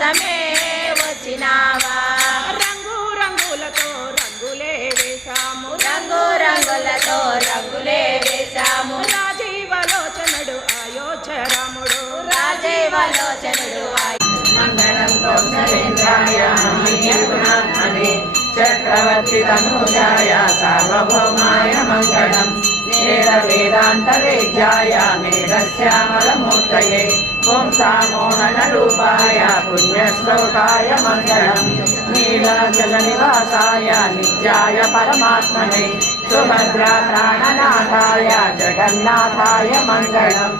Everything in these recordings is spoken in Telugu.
కోసమే వచ్చినావా? రంగు రంగులతో రంగులే వేశాము. రంగు రంగులతో రంగులే వేశాము. రాజీవలోచనుడు అయోచరాముడు రాజీవలోచనుడు మంగళం కౌశలేంద్రాయ చక్రవర్తి తనూజాయ సార్వభౌమాయ మంగళం వేద వేదాంత వేద్యాయ మేధశ్యామలమూర్తయే ఓం సామో రూపాయ పుణ్యశ్లోకాయ మంగళం. నీలాచల నివాసాయ నిత్యాయ పరమాత్మనే. సుభద్రా ప్రాణనాథాయ జగన్నాథాయ మంగళం.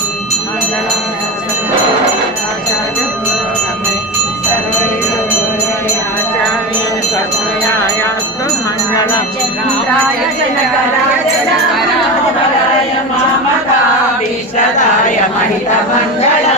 సత్మయాస్తు మంగళం. రాయ మహిత మంగళం